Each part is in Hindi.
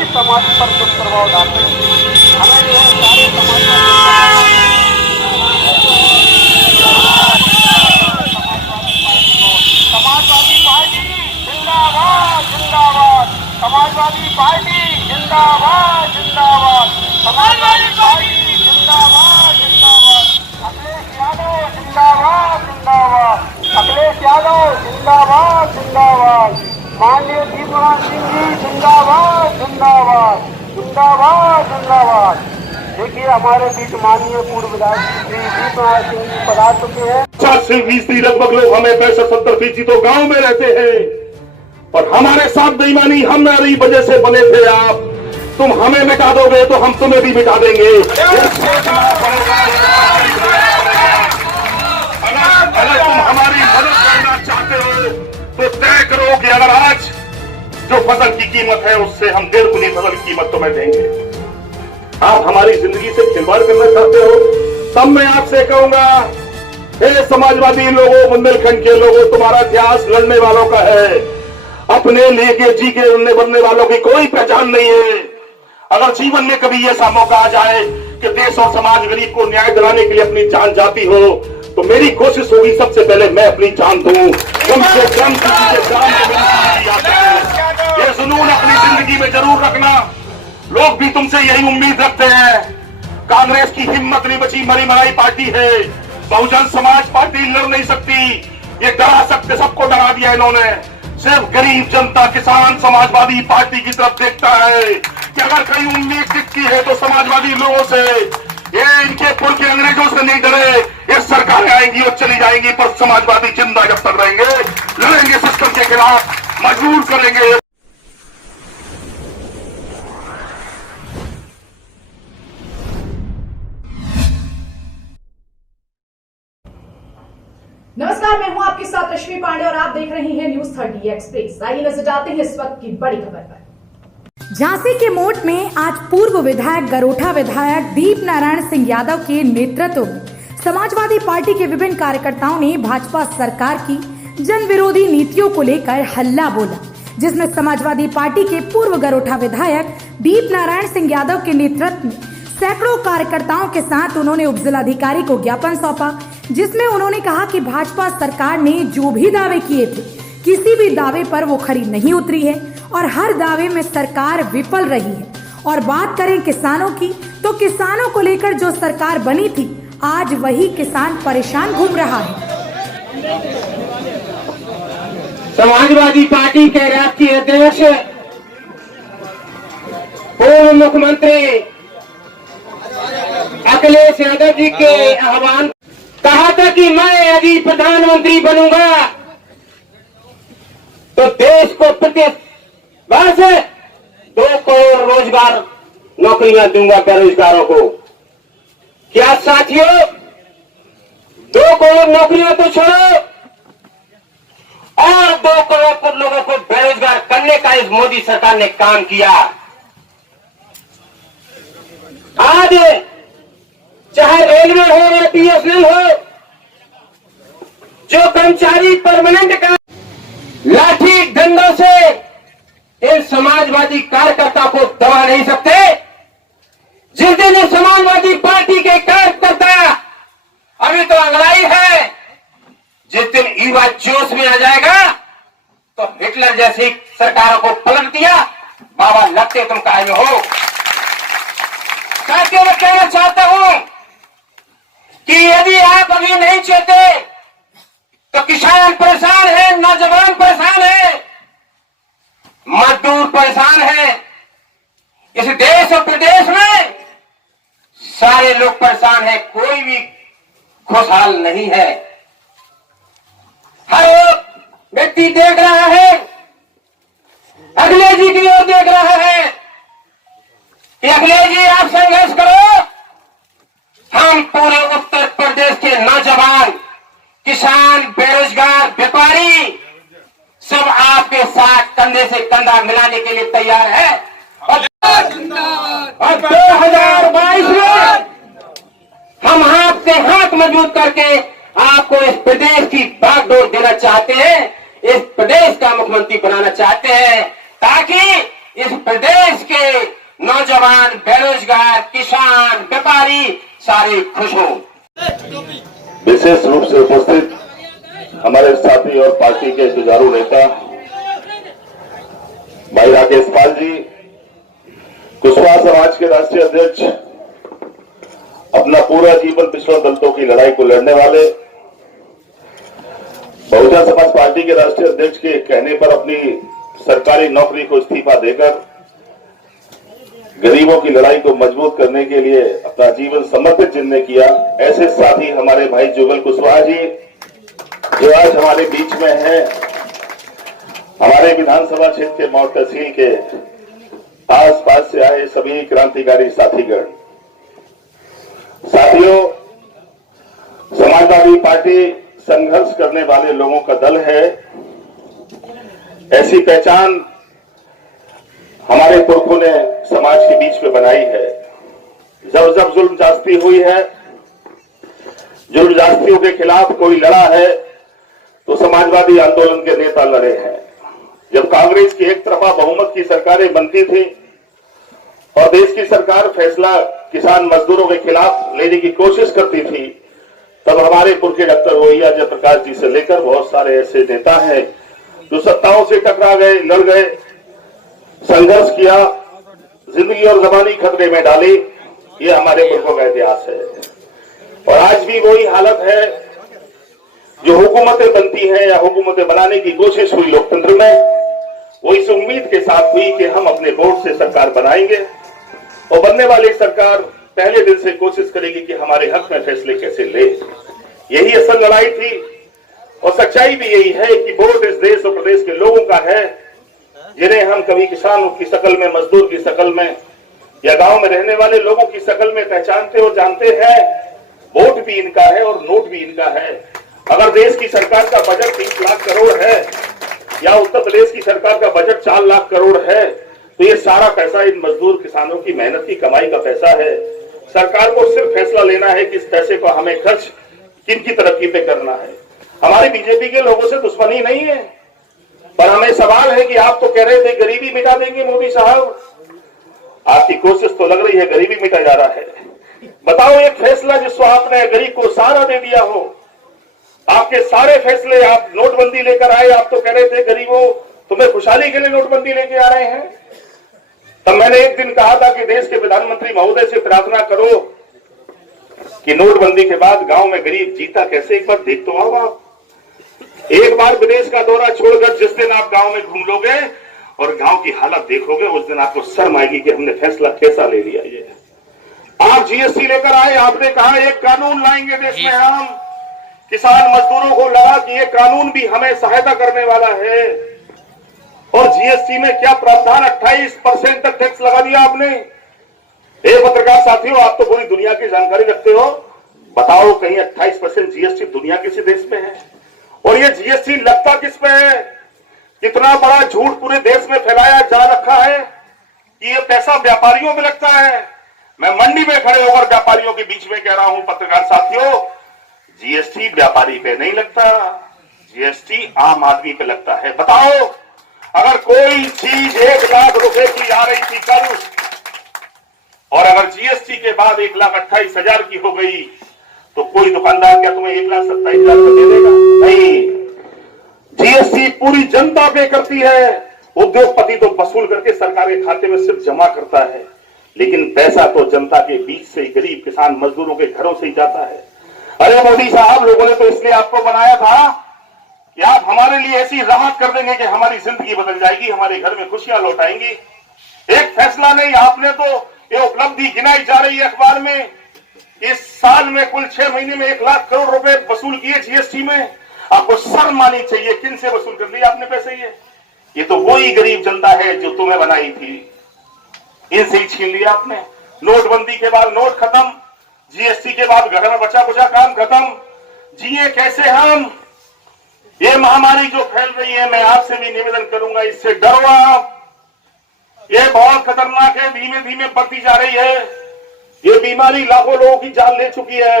सभी समाज पर दुष्प्रभाव डालते हैं। हमें जो है सारे समाजवादी पार्टी जिंदाबाद जिंदाबाद, समाजवादी पार्टी जिंदाबाद जिंदाबाद, समाजवादी पार्टी जिंदाबाद जिंदाबाद, अखिलेश यादव जिंदाबाद जिंदाबाद, अखिलेश यादव जिंदाबाद जिंदाबाद, माननीय दीपनारायण सिंह जी जिंदाबाद जिंदाबाद जिंदाबाद जिंदाबाद। देखिए हमारे बीच माननीय पूर्व विधायक श्री दीपनारायण सिंह जी पधार चुके हैं। 50 से 20 लगभग लोग हमें 65-70% तो गांव में रहते हैं और हमारे साथ बेईमानी हमारी वजह से बने थे आप। तुम हमें मिटा दोगे तो हम तुम्हें भी मिटा देंगे। अगर तुम हमारी मदद करना चाहते हो तो तय करो कि अगर आज जो फसल की कीमत है उससे हम 1.5 गुनी फसल की कीमत तुम्हें देंगे। आप हमारी जिंदगी से खिलवाड़ करना चाहते हो तब मैं आपसे कहूंगा, हे समाजवादी लोगों, बुंदेलखंड के लोगों, तुम्हारा इतिहास लड़ने वालों का है, अपने लेके जी के लड़ने बनने वालों की कोई पहचान नहीं है। अगर जीवन में कभी ऐसा मौका आ जाए कि देश और समाज गरीब को न्याय दिलाने के लिए अपनी जान जाती हो तो मेरी कोशिश होगी सबसे पहले मैं अपनी जान दूं। कम से कम किसी के जान को मेरी आती है। ये जुनून अपनी जिंदगी में जरूर रखना। लोग भी तुमसे यही उम्मीद रखते हैं। कांग्रेस की हिम्मत नहीं बची, मरी मराई पार्टी है। बहुजन समाज पार्टी लड़ नहीं सकती। ये डरा सकते, सबको डरा दिया इन्होंने। सिर्फ गरीब जनता, किसान समाजवादी पार्टी की तरफ देखता है कि अगर कहीं उम्मीद दिखती है तो समाजवादी लोगों से। ये इनके पुर के अंग्रेजों से नहीं डरे। ये सरकारें आएंगी और चली जाएंगी पर समाजवादी जिंदा जब तक रहेंगे, लड़ेंगे सिस्टम के खिलाफ, मजबूर करेंगे। नमस्कार, मैं हूं आपके साथ रश्मि पांडे और आप देख रहे हैं न्यूज 30 एक्सप्रेस। आइए नजर डालते हैं इस वक्त की बड़ी खबर पर। झांसी के मोट में आज पूर्व विधायक गरोठा विधायक दीपनारायण सिंह यादव के नेतृत्व में समाजवादी पार्टी के विभिन्न कार्यकर्ताओं ने भाजपा सरकार की जन विरोधी नीतियों को लेकर हल्ला बोला, जिसमें समाजवादी पार्टी के पूर्व गरोठा विधायक दीपनारायण सिंह यादव के नेतृत्व में सैकड़ों कार्यकर्ताओं के साथ उन्होंने उप जिलाधिकारी को ज्ञापन सौंपा, जिसमें उन्होंने कहा कि भाजपा सरकार ने जो भी दावे किए थे किसी भी दावे पर वो खरी नहीं उतरी है और हर दावे में सरकार विफल रही है। और बात करें किसानों की तो किसानों को लेकर जो सरकार बनी थी आज वही किसान परेशान घूम रहा है। समाजवादी पार्टी के राष्ट्रीय अध्यक्ष पूर्व मुख्यमंत्री अखिलेश यादव जी के आह्वान कहा था कि मैं यदि प्रधानमंत्री बनूंगा तो देश को प्रति वर्ष 2 करोड़ रोजगार नौकरियां दूंगा बेरोजगारों को। क्या साथियों, 2 करोड़ नौकरियां तो छोड़ो और 2 करोड़ लोगों को बेरोजगार करने का इस मोदी सरकार ने काम किया। आज चाहे रेलवे हो या बीएसएनएल हो, जो कर्मचारी परमानेंट का लाठी डंडों से इन समाजवादी कार्यकर्ता को दबा नहीं सकते। जिस दिन इस समाजवादी पार्टी के कार्यकर्ता अभी तो अंगड़ाई है, जिस दिन युवा जोश में आ जाएगा तो हिटलर जैसी सरकारों को पलट दिया, बाबा लगते तुम कायम हो। साथियों, मैं कहना चाहता हूं कि यदि आप अभी नहीं चाहते तो किसान परेशान है, नौजवान परेशान है, मजदूर परेशान है। इस देश और प्रदेश में सारे लोग परेशान हैं, कोई भी खुशहाल नहीं है। हर व्यक्ति देख रहा है, अखिलेश जी की ओर देख रहा है कि अखिलेश जी आप संघर्ष करो, हम पूरे उत्तर प्रदेश के नौजवान, किसान, बेरोजगार, व्यापारी सब आपके साथ कंधे से कंधा मिलाने के लिए तैयार है। और 2022 में हम हाथ से हाथ मजबूत करके आपको इस प्रदेश की बागडोर देना चाहते हैं, इस प्रदेश का मुख्यमंत्री बनाना चाहते हैं, ताकि इस प्रदेश के नौजवान, बेरोजगार, किसान, व्यापारी सारे खुश हो। विशेष रूप से उपस्थित हमारे साथी और पार्टी के जुझारू नेता भाई राकेश पाल जी, कुशवाहा समाज के राष्ट्रीय अध्यक्ष, अपना पूरा जीवन पिछड़ा दलितों की लड़ाई को लड़ने वाले, बहुजन समाज पार्टी के राष्ट्रीय अध्यक्ष के कहने पर अपनी सरकारी नौकरी को इस्तीफा देकर गरीबों की लड़ाई को मजबूत करने के लिए अपना जीवन समर्पित जिन्होंने किया, ऐसे साथी हमारे भाई जुगल कुशवाहा जी जो आज हमारे बीच में हैं, हमारे विधानसभा क्षेत्र के मौड़ तहसील के आस पास से आए सभी क्रांतिकारी साथीगण, साथियों, समाजवादी पार्टी संघर्ष करने वाले लोगों का दल है। ऐसी पहचान हमारे पुरखों ने समाज के बीच में बनाई है। जब जब जुल्म जास्ती हुई है, जुल्म जास्तियों के खिलाफ कोई लड़ा है तो समाजवादी आंदोलन के नेता लड़े हैं। जब कांग्रेस की एक तरफा बहुमत की सरकारें बनती थी और देश की सरकार फैसला किसान मजदूरों के खिलाफ लेने की कोशिश करती थी, तब हमारे पुरखे डॉक्टर रोहिया जयप्रकाश जी से लेकर बहुत सारे ऐसे नेता हैं जो सत्ताओं से टकरा गए, लड़ गए, संघर्ष किया, जिंदगी और जबानी खतरे में डाली। ये हमारे पुरखों का इतिहास है और आज भी वही हालत है। जो हुकूमतें बनती हैं या हुकूमतें बनाने की कोशिश हुई लोकतंत्र में, वो इस उम्मीद के साथ हुई कि हम अपने वोट से सरकार बनाएंगे और बनने वाली सरकार पहले दिन से कोशिश करेगी कि हमारे हक में फैसले कैसे ले। यही असल लड़ाई थी और सच्चाई भी यही है कि वोट इस देश और प्रदेश के लोगों का है, जिन्हें हम कभी किसानों की शकल में, मजदूर की शकल में या गांव में रहने वाले लोगों की शकल में पहचानते और जानते हैं। वोट भी इनका है और नोट भी इनका है। अगर देश की सरकार का बजट 30 लाख करोड़ है या उत्तर प्रदेश की सरकार का बजट 4 लाख करोड़ है, तो ये सारा पैसा इन मजदूर किसानों की मेहनत की कमाई का पैसा है। सरकार को सिर्फ फैसला लेना है कि इस पैसे को हमें खर्च किनकी तरक्की पे करना है। हमारी बीजेपी के लोगों से दुश्मनी नहीं है, पर हमें सवाल है कि आप तो कह रहे थे गरीबी मिटा देंगे मोदी साहब, आपकी कोशिश तो लग रही है गरीबी मिटा जा रहा है। बताओ एक फैसला जिसको आपने गरीब को सहारा दे दिया हो। आपके सारे फैसले, आप नोटबंदी लेकर आए, आप तो कह रहे थे गरीबों तुम्हें खुशहाली के लिए नोटबंदी लेके आ रहे हैं। तब मैंने एक दिन कहा था कि देश के प्रधानमंत्री महोदय से प्रार्थना करो कि नोटबंदी के बाद गांव में गरीब जीता कैसे, एक बार देख तो आओ आप। एक बार विदेश का दौरा छोड़कर जिस दिन आप गांव में घूम लोगे और गांव की हालत देखोगे, उस दिन आपको शर्म आएगी कि हमने फैसला कैसा ले लिया। ये आप जीएसटी लेकर आए, आपने कहा एक कानून लाएंगे देश में हम, किसान मजदूरों को लगा कि ये कानून भी हमें सहायता करने वाला है। और जीएसटी में क्या प्रावधान, 28% तक टैक्स लगा दिया आपने। एक पत्रकार साथियों, आप तो पूरी दुनिया की जानकारी रखते हो, बताओ कहीं 28% जीएसटी दुनिया किसी देश में है? और ये जीएसटी लगता किस पे है? कितना बड़ा झूठ पूरे देश में फैलाया जा रखा है कि ये पैसा व्यापारियों में लगता है। मैं मंडी में खड़े होकर व्यापारियों के बीच में कह रहा हूं, पत्रकार साथियों, जीएसटी व्यापारी पे नहीं लगता, जीएसटी आम आदमी पे लगता है। बताओ अगर कोई चीज 1 लाख रुपए की आ रही थी कल और अगर जीएसटी के बाद 1,28,000 की हो गई, तो कोई दुकानदार क्या तुम्हें 1,27,000 दे देगा? नहीं, जीएसटी पूरी जनता पे करती है। उद्योगपति तो वसूल करके सरकार के खाते में सिर्फ जमा करता है, लेकिन पैसा तो जनता के बीच से ही, गरीब किसान मजदूरों के घरों से ही जाता है। अरे मोदी साहब, लोगों ने तो इसलिए आपको बनाया था कि आप हमारे लिए ऐसी राहत कर देंगे कि हमारी जिंदगी बदल जाएगी, हमारे घर में खुशियां लौट आएंगी। एक फैसला नहीं, आपने तो ये उपलब्धि गिनाई जा रही है अखबार में, इस साल में कुल 6 महीने में 1 लाख करोड़ रुपए वसूल किए जीएसटी में। आपको शर्म आनी चाहिए, किन से वसूल कर दिए आपने पैसे? ये तो वही गरीब जनता है जो तुम्हें बनाई थी, इनसे ही छीन लिया आपने। नोटबंदी के बाद नोट खत्म, जीएसटी के बाद घर में बचा कुचा काम खत्म। जिए कैसे हम? ये महामारी जो फैल रही है, मैं आपसे भी निवेदन करूंगा, इससे डरो आप। ये बहुत खतरनाक है, धीमे धीमे बढ़ती जा रही है। ये बीमारी लाखों लोगों की जान ले चुकी है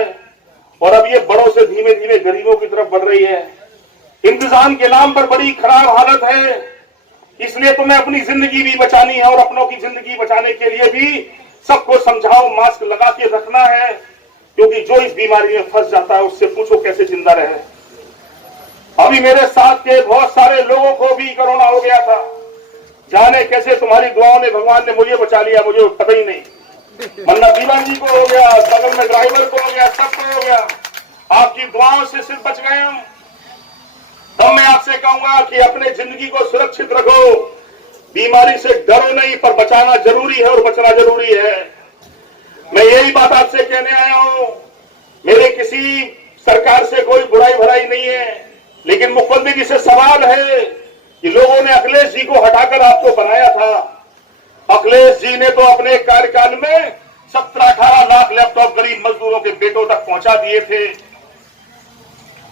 और अब ये बड़ों से धीमे धीमे गरीबों की तरफ बढ़ रही है। इंतजाम के नाम पर बड़ी खराब हालत है। इसलिए तुम्हें अपनी जिंदगी भी बचानी है और अपनों की जिंदगी बचाने के लिए भी सबको समझाओ, मास्क लगा के रखना है, क्योंकि जो इस बीमारी में फंस जाता है उससे पूछो कैसे जिंदा रहे। अभी मेरे साथ के बहुत सारे लोगों को भी कोरोना हो गया था, जाने कैसे तुम्हारी दुआओं ने, भगवान ने मुझे बचा लिया, मुझे पता ही नहीं। मन्ना दीवान जी को हो गया, बगल में ड्राइवर को हो गया, सबको हो गया, आपकी दुआओं से सिर्फ बच गए हम। तो मैं आपसे कहूंगा कि अपने जिंदगी को सुरक्षित रखो, बीमारी से डरो नहीं, पर बचाना जरूरी है और बचना जरूरी है। मैं यही बात आपसे कहने आया हूं। मेरे किसी सरकार से कोई बुराई भराई नहीं है, लेकिन मुख्यमंत्री जी से सवाल है कि लोगों ने अखिलेश जी को हटाकर आपको बनाया था। अखिलेश जी ने तो अपने कार्यकाल में 17-18 लाख लैपटॉप गरीब मजदूरों के बेटों तक पहुंचा दिए थे।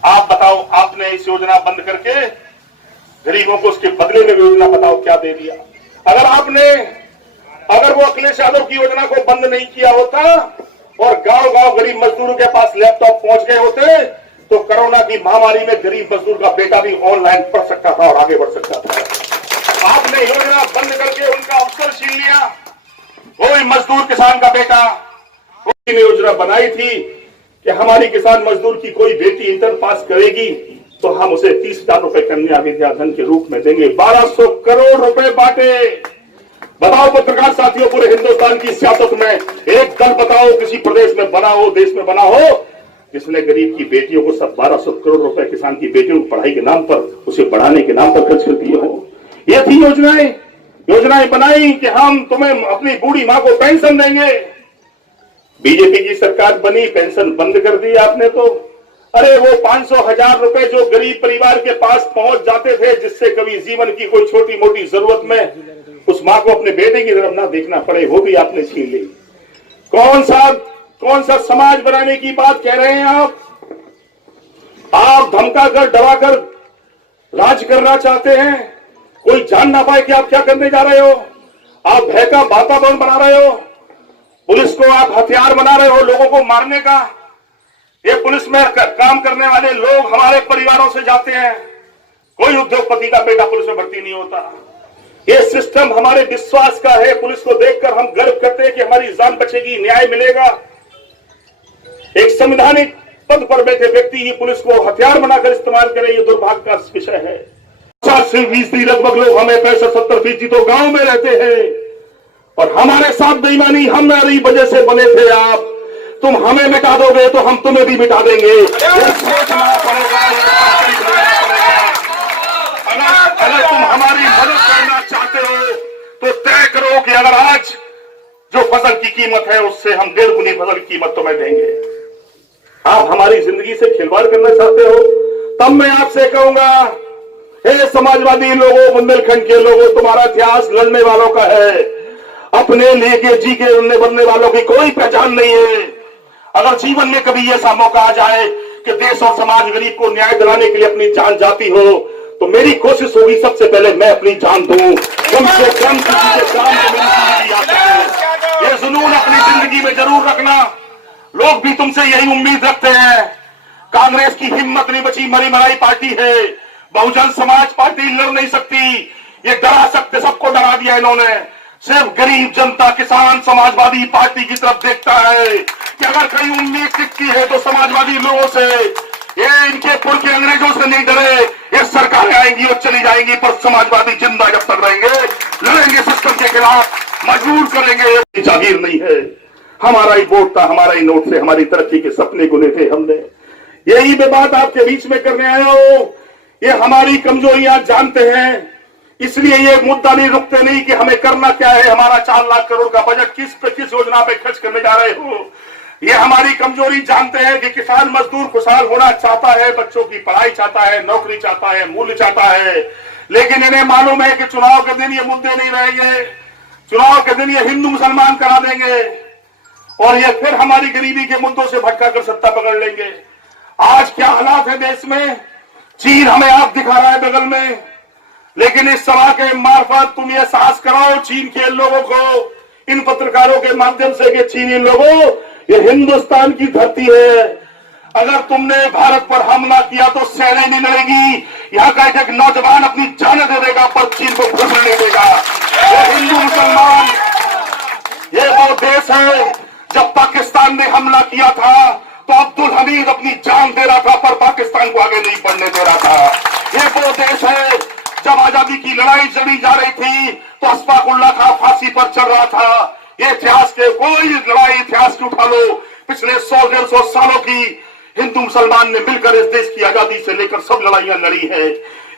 आप बताओ, आपने इस योजना बंद करके गरीबों को उसके बदले में योजना बताओ क्या दे दिया। अगर वो अखिलेश यादव की योजना को बंद नहीं किया होता और गांव गांव गरीब मजदूरों के पास लैपटॉप पहुंच गए होते, तो कोरोना की महामारी में गरीब मजदूर का बेटा भी ऑनलाइन पढ़ सकता था और आगे बढ़ सकता था। आपने योजना बंद करके उनका अवसर छीन लिया। कोई मजदूर किसान का बेटा, कोई योजना बनाई थी कि हमारी किसान मजदूर की कोई बेटी इंटर पास करेगी तो हम उसे 30,000 रुपए कन्या विद्याधन के रूप में देंगे। 1200 करोड़ रुपए बांटे। बताओ पत्रकार साथियों, पूरे हिंदुस्तान की सियासत में एक दल बताओ, किसी प्रदेश में बना हो, देश में बना हो, जिसने गरीब की बेटियों को सब 1200 करोड़ रुपए किसान की बेटियों की पढ़ाई के नाम पर, उसे बढ़ाने के नाम पर खर्च कर दिए हो। ये थी योजनाएं बनाई कि हम तुम्हें अपनी बूढ़ी मां को पेंशन देंगे। बीजेपी की सरकार बनी, पेंशन बंद कर दी आपने। तो अरे वो 500,000 रुपए जो गरीब परिवार के पास पहुंच जाते थे, जिससे कभी जीवन की कोई छोटी मोटी जरूरत में उस मां को अपने बेटे की तरफ ना देखना पड़े, वो भी आपने छीन ली। कौन सा समाज बनाने की बात कह रहे हैं आप धमकाकर डराकर राज करना चाहते हैं। कोई जान ना पाए कि आप क्या करने जा रहे हो। आप भय का वातावरण बना रहे हो, पुलिस को आप हथियार बना रहे हो लोगों को मारने का। ये पुलिस में काम करने वाले लोग हमारे परिवारों से जाते हैं, कोई उद्योगपति का बेटा पुलिस में भर्ती नहीं होता। ये सिस्टम हमारे विश्वास का है। पुलिस को देखकर हम गर्व करते हैं कि हमारी जान बचेगी, न्याय मिलेगा। एक संवैधानिक पद पर बैठे व्यक्ति ही पुलिस को हथियार बनाकर इस्तेमाल करे, ये दुर्भाग्य का विषय है। 50% लगभग लोग हमें 65-70% तो गांव में रहते हैं और हमारे साथ बेईमानी हमारी वजह से बने थे आप। तुम हमें मिटा दोगे तो हम तुम्हें भी मिटा देंगे। सोचना पड़ेगा। अगर तुम हमारी मदद करना चाहते हो तो तय करो कि अगर आज जो फसल की कीमत है उससे हम 1.5 गुनी फसल की कीमत तुम्हें देंगे। आप हमारी जिंदगी से खिलवाड़ करना चाहते हो, तब मैं आपसे कहूंगा, हे समाजवादी लोगों, बुंदेलखंड के लोगों, तुम्हारा इतिहास लड़ने वालों का है, अपने लेके जी के बनने वालों की कोई पहचान नहीं है। अगर जीवन में कभी ऐसा मौका आ जाए कि देश और समाज गरीब को न्याय दिलाने के लिए अपनी जान जाती हो, तो मेरी कोशिश होगी सबसे पहले मैं अपनी जान दूं। कम से कम किसी के जान को मेरी जिंदगी आता है। ये जुनून अपनी जिंदगी में जरूर रखना। लोग भी तुमसे यही उम्मीद रखते हैं। कांग्रेस की हिम्मत नहीं बची, मरी मराई पार्टी है। बहुजन समाज पार्टी लड़ नहीं सकती। ये डरा सकते, सबको डरा दिया इन्होंने। सिर्फ गरीब जनता, किसान समाजवादी पार्टी की तरफ देखता है कि अगर कहीं उम्मीद टिकती है तो समाजवादी लोगों से। ये इनके पुर के अंग्रेजों से नहीं डरे। ये सरकारें आएंगी और चली जाएंगी, पर समाजवादी जिंदा जब तक रहेंगे, लड़ेंगे सिस्टम के खिलाफ, मजबूर करेंगे। ये जागीर नहीं है, हमारा ही वोट था, हमारा ही नोट से हमारी तरक्की के सपने गुने थे हमने। यही मैं बात आपके बीच में करने आया हूं। ये हमारी कमजोरियां जानते हैं, इसलिए ये मुद्दा नहीं रुकते नहीं कि हमें करना क्या है। हमारा 4 लाख करोड़ का बजट किस योजना पे खर्च करने जा रहे हो। ये हमारी कमजोरी जानते हैं कि किसान मजदूर खुशहाल होना चाहता है, बच्चों की पढ़ाई चाहता है, नौकरी चाहता है, मूल्य चाहता है, लेकिन इन्हें मालूम है कि चुनाव के दिन ये मुद्दे नहीं रहेंगे। चुनाव के दिन ये हिंदू मुसलमान करा देंगे और ये फिर हमारी गरीबी के मुद्दों से भटका कर सत्ता पकड़ लेंगे। आज क्या हालात है देश में, चीन हमें आप दिखा रहा है बगल में, लेकिन इस सभा के मार्फत तुम ये साहस कराओ चीन के लोगों को, इन पत्रकारों के माध्यम से कि चीनी लोगों, ये हिंदुस्तान की धरती है। अगर तुमने भारत पर हमला किया तो सेना नहीं लड़ेगी, यहाँ का एक नौजवान अपनी जान दे देगा पर चीन को घुसने नहीं देगा। ये हिंदू मुसलमान, ये वो देश है जब पाकिस्तान ने हमला किया था तो अब्दुल हमीद अपनी जान दे रहा था पर पाकिस्तान को आगे नहीं बढ़ने दे रहा था। ये वो देश है जब आजादी की लड़ाई लड़ी जा रही थी तो अशफाकुल्लाह खां फांसी पर चल रहा था। ये इतिहास के कोई लड़ाई इतिहास की उठा लो, पिछले 100-150 सालों की हिंदू मुसलमान ने मिलकर इस देश की आजादी से लेकर सब लड़ाइयां लड़ी है।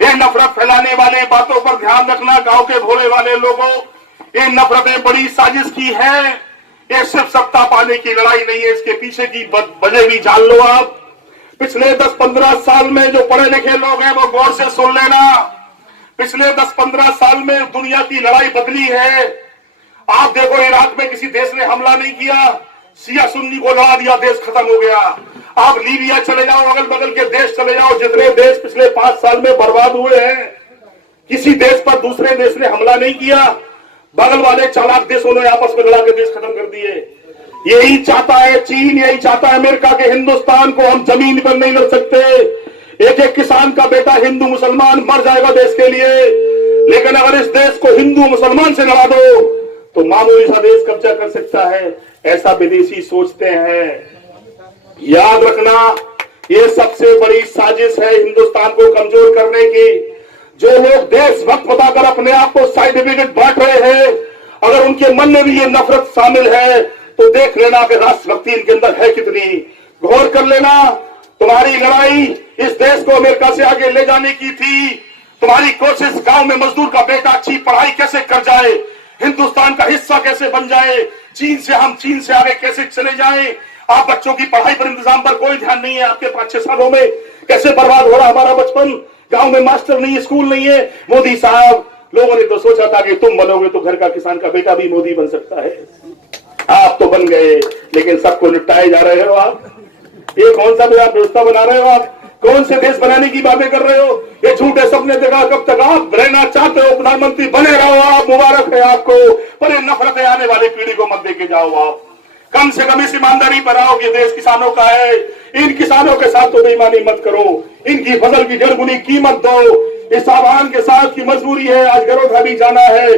ये नफरत फैलाने वाले बातों पर ध्यान रखना गांव के भोले वाले लोगों, ये नफरतें बड़ी साजिश की है। ये सिर्फ सत्ता पाने की लड़ाई नहीं है, इसके पीछे की वजह भी जान लो आप। पिछले 10-15 साल में जो पढ़े लिखे लोग हैं वो गौर से सुन लेना, पिछले 10-15 साल में दुनिया की लड़ाई बदली है। आप देखो इराक में किसी देश ने हमला नहीं किया, शिया सुन्नी को लड़ा दिया, देश खत्म हो गया। आप लीबिया चले जाओ, अगल बगल के देश चले जाओ, जितने देश पिछले 5 साल में बर्बाद हुए हैं, किसी देश पर दूसरे देश ने हमला नहीं किया। बगल वाले चालाक देशों ने आपस में लड़ा के देश खत्म कर दिए। यही चाहता है चीन, यही चाहता है अमेरिका के हिंदुस्तान को हम जमीन पर नहीं लड़ सकते। एक एक किसान का बेटा हिंदू मुसलमान मर जाएगा देश के लिए, लेकिन अगर इस देश को हिंदू मुसलमान से लड़ा दो तो मामूली सा देश कब्जा कर सकता है, ऐसा विदेशी सोचते हैं। याद रखना, ये सबसे बड़ी साजिश है हिंदुस्तान को कमजोर करने की। जो लोग देशभक्त बताकर अपने आप को सर्टिफिकेट बांट रहे हैं, अगर उनके मन में भी ये नफरत शामिल है तो देख लेना कि राष्ट्रभक्ति इनके अंदर है कितनी। गौर कर लेना, तुम्हारी लड़ाई इस देश को अमेरिका से आगे ले जाने की थी। तुम्हारी कोशिश गांव में मजदूर का बेटा अच्छी पढ़ाई कैसे कर जाए, हिंदुस्तान का हिस्सा कैसे बन जाए, चीन से आगे कैसे चले जाएं। आप बच्चों की पढ़ाई पर इंतजाम पर कोई ध्यान नहीं है। आपके 5-6 सालों में कैसे बर्बाद हो रहा हमारा बचपन, गांव में मास्टर नहीं है, स्कूल नहीं है। मोदी साहब, लोगों ने तो सोचा था कि तुम बनोगे तो घर का किसान का बेटा भी मोदी बन सकता है। आप तो बन गए, लेकिन सबको निपटाए जा रहे हो आप। ये कौन सा व्यवस्था बना रहे हो आप, कौन से देश बनाने की बातें कर रहे हो। ये झूठे सपने देखा, कब तक आप रहना चाहते हो प्रधानमंत्री बने रहो आप, मुबारक है आपको, पर ये नफरतें आने वाली पीढ़ी को मत देके जाओ आप। कम से कम इस ईमानदारी पर आओ कि देश किसानों का है, इन किसानों के साथ तो बेईमानी मत करो, इनकी फसल की डेढ़गुनी कीमत दो। इस आह्वान के साथ की मजबूरी है, आज गरोठा भी जाना है,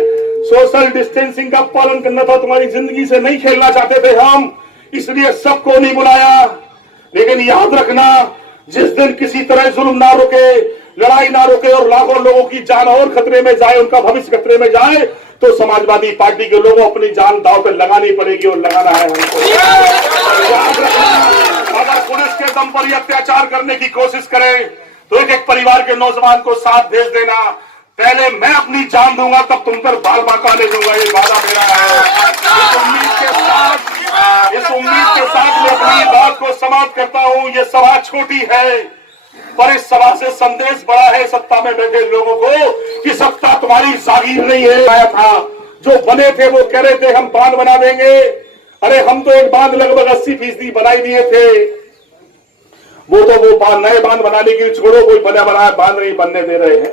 सोशल डिस्टेंसिंग का पालन करना था, तुम्हारी जिंदगी से नहीं खेलना चाहते थे हम, इसलिए सबको नहीं बुलाया। लेकिन याद रखना, जिस दिन किसी तरह जुल्म ना रुके, लड़ाई ना रुके और लाखों लोगों की जान और खतरे में जाए, उनका भविष्य खतरे में जाए, तो समाजवादी पार्टी के लोगों अपनी जान दांव पे लगानी पड़ेगी और लगाना है हमको। याद रखना, अगर पुलिस के दम पर अत्याचार करने की कोशिश करें तो एक एक परिवार के नौजवान को साथ भेज देना। पहले मैं अपनी जान दूंगा तब तुम पर बाल बांका ले दूंगा, ये वादा मेरा है। इस उम्मीद के साथ मैं अपनी बात को समाप्त करता हूँ। ये सभा छोटी है पर इस सभा से संदेश बड़ा है सत्ता में बैठे लोगों को कि सत्ता तुम्हारी जागीर नहीं है। आया था, जो बने थे वो कह रहे थे हम बांध बना देंगे। अरे हम तो एक बांध लगभग 80% बनाई दिए थे। वो नए बांध बनाने की छोड़ो, कोई बना बनाया बांध नहीं बनने दे रहे हैं।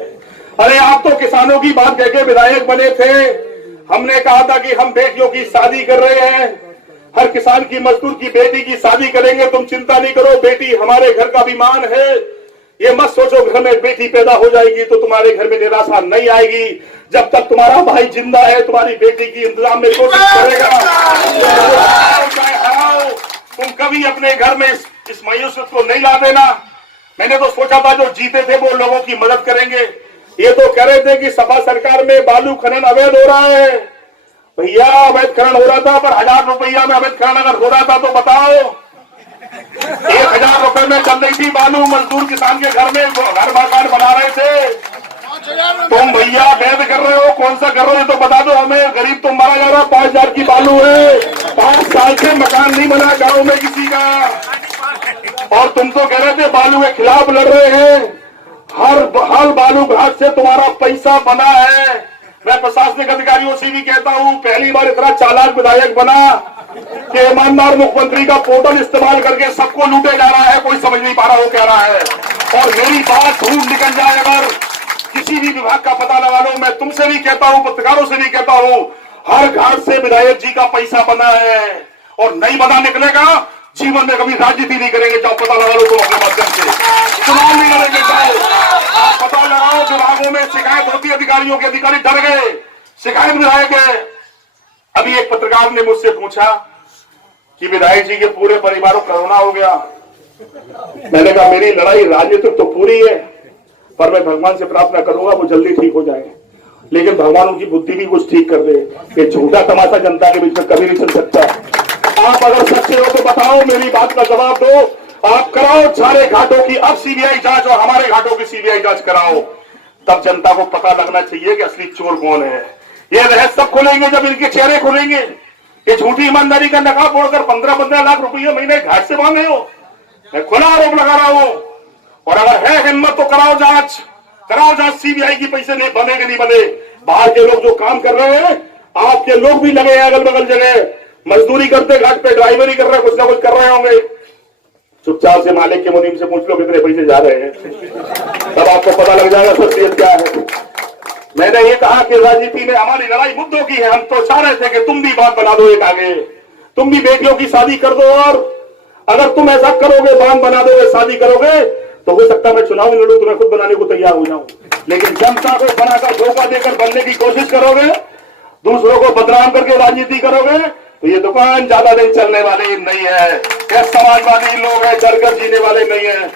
अरे आप तो किसानों की बात कह के विधायक बने थे। हमने कहा था कि हम बेटियों की शादी कर रहे हैं, हर किसान की मजदूर की बेटी की शादी करेंगे, तुम चिंता नहीं करो, बेटी हमारे घर का अभिमान है। ये मत सोचो घर में बेटी पैदा हो जाएगी तो तुम्हारे घर में निराशा नहीं आएगी। जब तक तुम्हारा भाई जिंदा है तुम्हारी बेटी की इंतजाम में कोशिश करेगा। चाहे हराओ, तुम कभी अपने घर में इस मायूसियत को नहीं ला देना। मैंने तो सोचा था जो जीते थे वो लोगों की मदद करेंगे। ये तो कह रहे थे कि सपा सरकार में बालू खनन अवैध हो रहा है। भैया अवैध खनन हो रहा था, पर 1000 रुपया में अवैध खनन अगर हो रहा था तो बताओ। 1000 रुपए में चल रही थी बालू, मजदूर किसान के घर में घर मकान बना रहे थे। तुम भैया अवैध कर रहे हो, कौन सा कर रहे हो तो बता दो हमें। गरीब तो मारा जा रहा, 5000 की बालू है, 5 साल से मकान नहीं बना गाँव में किसी का। और तुम तो कह रहे थे बालू के खिलाफ लड़ रहे हैं। हर बालू घाट से तुम्हारा पैसा बना है। मैं प्रशासनिक अधिकारियों से भी कहता हूं, पहली बार इतना चालाक विधायक बना कि ईमानदार मुख्यमंत्री का पोर्टल इस्तेमाल करके सबको लूटे जा रहा है, कोई समझ नहीं पा रहा वो कह रहा है। और मेरी बात झूठ निकल जाए, अगर किसी भी विभाग का पता लगा लो, मैं तुमसे भी कहता हूं, पत्रकारों से भी कहता हूं, हर घाट से विधायक जी का पैसा बना है और नहीं बना निकलेगा। जीवन में कभी राजनीति नहीं करेंगे। जाओ पता लगा लो तुम अपने माध्यम से, चुनाव नहीं लड़ेंगे। जाओ आप पता लगाओ, विभागों में शिकायत होती है, अधिकारियों के अधिकारी डर गए, शिकायत में आए गए। अभी एक पत्रकार ने मुझसे पूछा कि विधायक जी के पूरे परिवार को कोरोना हो गया। मैंने कहा मेरी लड़ाई राजनीतिक तो पूरी है, पर मैं भगवान से प्रार्थना करूंगा वो जल्दी ठीक हो जाए, लेकिन भगवान उनकी बुद्धि भी कुछ ठीक कर दे। ये झूठा तमाशा जनता के बीच में कभी नहीं चल सकता। आप अगर सच्चे हो तो बताओ, मेरी बात का जवाब दो। आप कराओ सारे घाटों की अब सीबीआई जांच और हमारे घाटों की सीबीआई जांच कराओ, तब जनता को पता लगना चाहिए कि असली चोर कौन है। ये रहस्य सब खुलेंगे जब इनके चेहरे खुलेंगे। ये झूठी ईमानदारी का नकाब ओढ़कर 15-15 लाख रुपये महीने घाट से मांगे हो। मैं खुला आरोप लगा रहा हूं, और अगर है हिम्मत तो कराओ जांच सीबीआई की पैसे नहीं बने कि नहीं बने। बाहर के लोग जो काम कर रहे हैं, आपके लोग भी लगे हैं अगल बगल जगह, मजदूरी करते घाट पे, ड्राइवरी कर रहे, कुछ ना कुछ कर रहे होंगे। चुपचाप से मालिक के मुनीम से पूछ लो कितने पैसे जा रहे हैं, तब आपको पता लग जाएगा सच्चियत क्या है। मैंने ये कहा कि राजनीति में हमारी लड़ाई मुद्दों की है। हम तो चाह रहे थे कि तुम भी बात बना दो एक आगे, तुम भी बेटियों की शादी कर दो, और अगर तुम ऐसा करोगे, बांध बना दोगे, शादी करोगे, तो हो सकता है मैं चुनाव लड़ूं, तुम्हें खुद बनाने को तैयार हो जाऊं। लेकिन जनता को बनाकर धोखा देकर बनने की कोशिश करोगे, दूसरों को बदनाम करके राजनीति करोगे, तो ये दुकान ज्यादा दिन चलने वाली नहीं है। ये समाजवादी लोग हैं, डरकर जीने वाले नहीं है,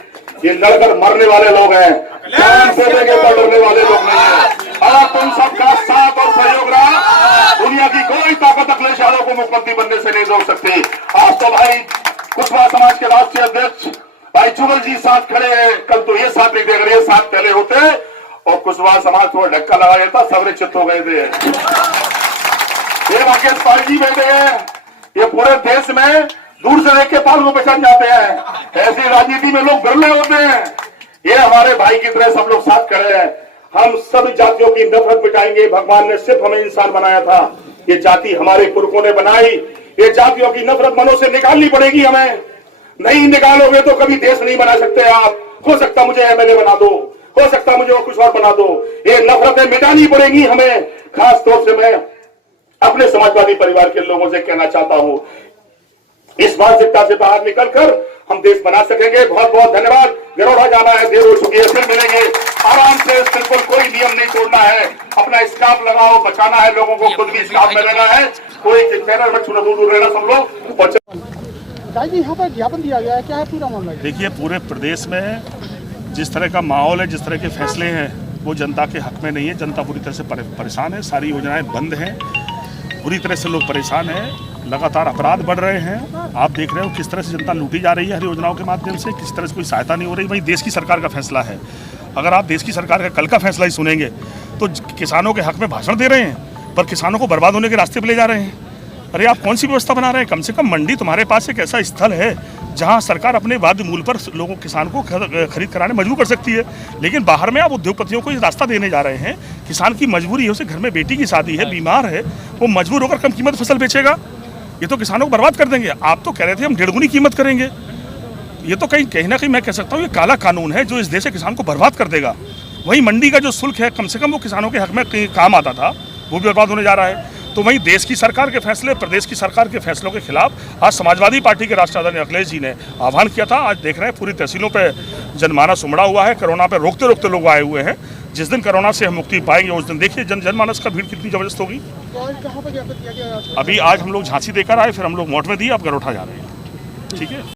ये लड़कर मरने वाले लोग हैं, जान से देंगे तो डरने वाले लोग नहीं है। और तुम सबका साथ और सहयोग रहा, दुनिया की कोई ताकत अखिलेश यादव को मुख्यमंत्री बनने से नहीं रोक सकती। आज तो भाई कुशवाहा समाज के राष्ट्रीय अध्यक्ष भाई जुगल जी साथ खड़े हैं, कल तो ये साथ नहीं थे, अगर ये साथ पहले होते और कुशवाहा समाज को धक्का लगा देता, सबरे चित्त हो गए थे। ये राकेश पाल जी बैठे हैं, ये पूरे देश में दूर से देख के पाल को पहचान जाते हैं। ऐसी राजनीति में लोग बिरले होते हैं। ये हमारे भाई की तरह सब लोग साथ खड़े हैं। हम सब जातियों की नफरत मिटाएंगे। भगवान ने सिर्फ हमें इंसान बनाया था, ये जाति हमारे पुरखों ने बनाई। ये जातियों की नफरत मनों से निकालनी पड़ेगी हमें। नहीं निकालोगे तो कभी देश नहीं बना सकते आप। हो सकता मुझे एमएलए बना दो, हो सकता मुझे कुछ और बना दो। ये नफरतें मिटानी पड़ेगी हमें। खास तौर से मैं अपने समाजवादी परिवार के लोगों से कहना चाहता हूं, इस मानसिकता से बाहर निकलकर हम देश बना सकेंगे। बहुत बहुत धन्यवाद। गरोड़ा जाना है, देर हो चुकी है, फिर मिलेंगे आराम से। बिल्कुल कोई नियम नहीं तोड़ना है, अपना स्कार्फ लगाओ, बचाना है लोगों को, खुद भी स्कार्फ में रहना है, कोई चैनल में छुरा दूर रहना सब लोग। और यहाँ पर ज्ञापन दिया गया है, क्या है पूरा मामला? देखिए, पूरे प्रदेश में जिस तरह का माहौल है, जिस तरह के फैसले हैं, वो जनता के हक में नहीं है। जनता पूरी तरह से परेशान है, सारी योजनाएं बंद हैं, पूरी तरह से लोग परेशान हैं। लगातार अपराध बढ़ रहे हैं। आप देख रहे हो किस तरह से जनता लूटी जा रही है हर योजनाओं के माध्यम से, किस तरह से कोई सहायता नहीं हो रही। वही देश की सरकार का फैसला है। अगर आप देश की सरकार का कल का फैसला ही सुनेंगे तो किसानों के हक में भाषण दे रहे हैं, पर किसानों को बर्बाद होने के रास्ते पर ले जा रहे हैं। अरे आप कौन सी व्यवस्था बना रहे हैं? कम से कम मंडी तुम्हारे पास एक ऐसा स्थल है जहां सरकार अपने वाद्य मूल्य पर लोगों किसान को खरीद कराने मजबूर कर सकती है। लेकिन बाहर में आप उद्योगपतियों को ये रास्ता देने जा रहे हैं। किसान की मजबूरी है, उसे घर में बेटी की शादी है, बीमार है, वो मजबूर होकर कम कीमत फसल बेचेगा। ये तो किसानों को बर्बाद कर देंगे। आप तो कह रहे थे हम 1.5 गुनी कीमत करेंगे। ये तो कहीं ना कहीं मैं कह सकता हूँ ये काला कानून है जो इस देश के किसान को बर्बाद कर देगा। वहीं मंडी का जो शुल्क है, कम से कम वो किसानों के हक में काम आता था, वो भी बर्बाद होने जा रहा है। तो वहीं देश की सरकार के फैसले, प्रदेश की सरकार के फैसलों के खिलाफ आज समाजवादी पार्टी के राष्ट्रीय अध्यक्ष अखिलेश जी ने आह्वान किया था। आज देख रहे हैं पूरी तहसीलों पे जनमानस उमड़ा हुआ है। कोरोना पे रोकते रोकते लोग आए हुए हैं। जिस दिन कोरोना से हम मुक्ति पाएंगे उस दिन देखिए जनमानस का भीड़ कितनी जबरदस्त होगी। अभी आज हम लोग झांसी देकर आए, फिर हम लोग मोट में दिए, अब गरोठा जा रहे हैं। ठीक है।